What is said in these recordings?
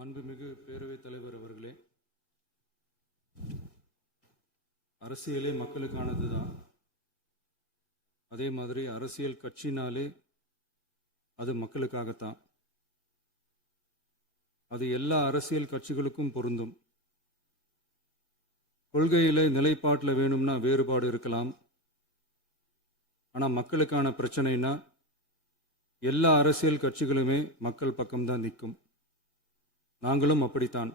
மாண்புமிகு பேரவைத் தலைவர் அவர்களே, அரசியலே மக்களுக்கானது தான். அதே மாதிரி அரசியல் கட்சினாலே அது மக்களுக்காகத்தான். அது எல்லா அரசியல் கட்சிகளுக்கும் பொருந்தும். கொள்கையில நிலைப்பாட்டில் வேணும்னா வேறுபாடு இருக்கலாம். ஆனால் மக்களுக்கான பிரச்சனைனா எல்லா அரசியல் கட்சிகளுமே மக்கள் பக்கம்தான் நிற்கும். நாங்களும் அப்படித்தான்.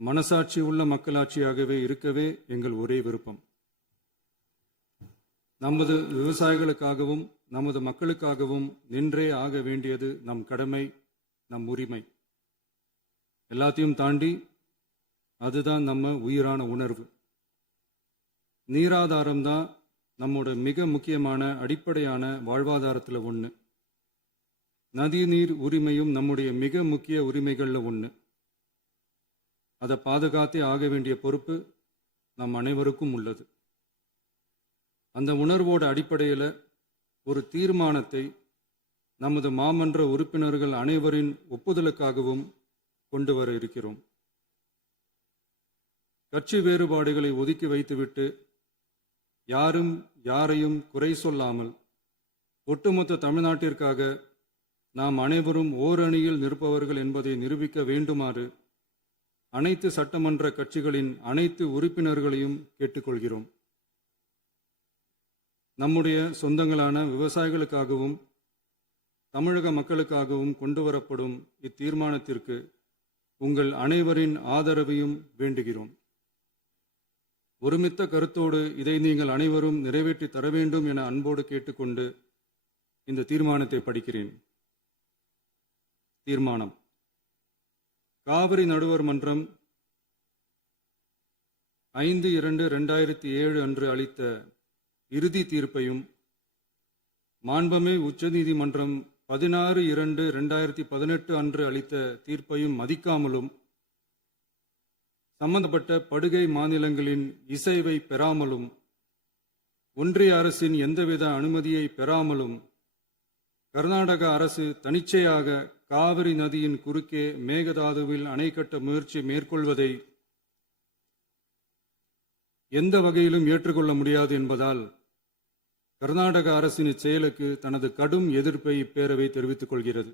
மனசாட்சி உள்ள மக்களாட்சியாகவே இருக்கவே எங்கள் ஒரே விருப்பம். நமது விவசாயிகளுக்காகவும் நமது மக்களுக்காகவும் நின்றே ஆக வேண்டியது நம் கடமை, நம் உரிமை. எல்லாத்தையும் தாண்டி அதுதான் நம்ம உயிரான உணர்வு. நீராதாரம் தான் நம்மோட மிக முக்கியமான அடிப்படையான வாழ்வாதாரத்தில் ஒன்று. நதிநீர் உரிமையும் நம்முடைய மிக முக்கிய உரிமைகளில் ஒன்று. அதை பாதுகாத்தே ஆக வேண்டிய பொறுப்பு நம் அனைவருக்கும் உள்ளது. அந்த உணர்வோட அடிப்படையில் ஒரு தீர்மானத்தை நமது மாமன்ற உறுப்பினர்கள் அனைவரின் ஒப்புதலுக்காகவும் கொண்டு வர இருக்கிறோம். கட்சி வேறுபாடுகளை ஒதுக்கி வைத்துவிட்டு யாரும் யாரையும் குறை சொல்லாமல் ஒட்டுமொத்த தமிழ்நாட்டிற்காக நாம் அனைவரும் ஓரணியில் நிற்பவர்கள் என்பதை நிரூபிக்க வேண்டுமாறு அனைத்து சட்டமன்ற கட்சிகளின் அனைத்து உறுப்பினர்களையும் கேட்டுக்கொள்கிறோம். நம்முடைய சொந்தங்களான விவசாயிகளுக்காகவும் தமிழக மக்களுக்காகவும் கொண்டு வரப்படும் இத்தீர்மானத்திற்கு உங்கள் அனைவரின் ஆதரவையும் வேண்டுகிறோம். ஒருமித்த கருத்தோடு இதை நீங்கள் அனைவரும் நிறைவேற்றி தர வேண்டும் என அன்போடு கேட்டுக்கொண்டு இந்த தீர்மானத்தை படிக்கிறேன். தீர்மானம்: காவிரி நடுவர் மன்றம் 5/2/2007 அன்று அளித்த இறுதி தீர்ப்பையும் மாண்புமிகு உச்சநீதிமன்றம் 16/2/2018 அன்று அளித்த தீர்ப்பையும் மதிக்காமலும் சம்பந்தப்பட்ட படுகை மாநிலங்களின் இசைவை பெறாமலும் ஒன்றிய அரசின் எந்தவித அனுமதியை பெறாமலும் கர்நாடக அரசு தனிச்சையாக காவிரி நதியின் குறுக்கே மேகதாதுவில் அணை கட்ட முயற்சி மேற்கொள்வதை எந்த வகையிலும் ஏற்றுக்கொள்ள முடியாது என்பதால் கர்நாடக அரசின் இச்செயலுக்கு தனது கடும் எதிர்ப்பை இப்பேரவை தெரிவித்துக் கொள்கிறது.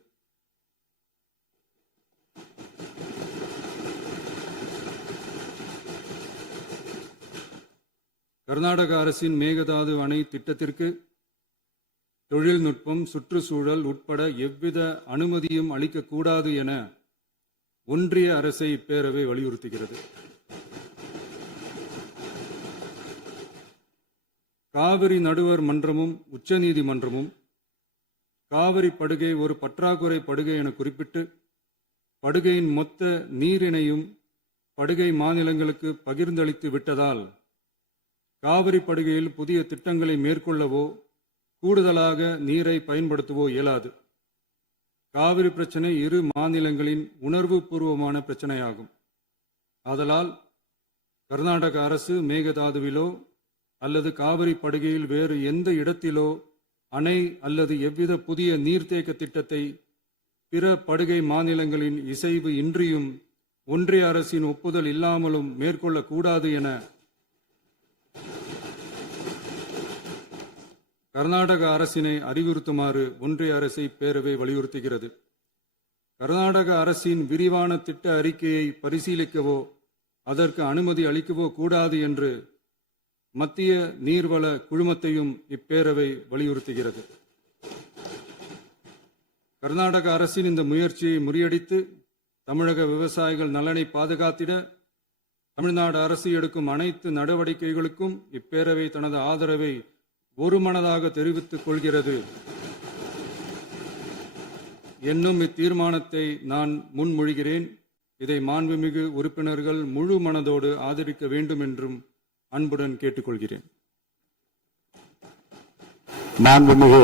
கர்நாடக அரசின் மேகதாது அணை திட்டத்திற்கு தொழில்நுட்பம், சுற்றுச்சூழல் உட்பட எவ்வித அனுமதியும் அளிக்கக்கூடாது என ஒன்றிய அரசை இப்பேரவை வலியுறுத்துகிறது. காவிரி நடுவர் மன்றமும் உச்சநீதிமன்றமும் காவிரி படுகை ஒரு பற்றாக்குறை படுகை என குறிப்பிட்டு படுகையின் மொத்த நீரினையும் படுகை மாநிலங்களுக்கு பகிர்ந்தளித்து விட்டதால் காவிரி படுகையில் புதிய திட்டங்களை மேற்கொள்ளவோ கூடுதலாக நீரை பயன்படுத்தவோ இயலாது. காவிரி பிரச்சனை இரு மாநிலங்களின் உணர்வு பூர்வமான பிரச்சனையாகும். ஆதலால் கர்நாடக அரசு மேகதாதுவிலோ அல்லது காவிரி படுகையில் வேறு எந்த இடத்திலோ அணை அல்லது எவ்வித புதிய நீர்த்தேக்க திட்டத்தை பிற படுகை மாநிலங்களின் இசைவு இன்றியும் ஒன்றிய அரசின் ஒப்புதல் இல்லாமலும் மேற்கொள்ளக்கூடாது என கர்நாடக அரசினை அறிவுறுத்துமாறு ஒன்றிய அரசை பேரவை வலியுறுத்துகிறது. கர்நாடக அரசின் விரிவான திட்ட அறிக்கையை பரிசீலிக்கவோ அதற்கு அனுமதி அளிக்கவோ கூடாது என்று மத்திய நீர்வள குழுமத்தையும் இப்பேரவை வலியுறுத்துகிறது. கர்நாடக அரசின் இந்த முயற்சியை முறியடித்து தமிழக விவசாயிகள் நலனை பாதுகாத்திட தமிழ்நாடு அரசு எடுக்கும் அனைத்து நடவடிக்கைகளுக்கும் இப்பேரவை தனது ஆதரவை ஒருமனதாக தெரிவித்துக் கொள்கிறது என்னும் இத்தீர்மானத்தை நான் முன்மொழிகிறேன். இதை மாண்புமிகு உறுப்பினர்கள் முழு மனதோடு ஆதரிக்க வேண்டும் என்றும் அன்புடன் கேட்டுக்கொள்கிறேன். மாண்புமிகு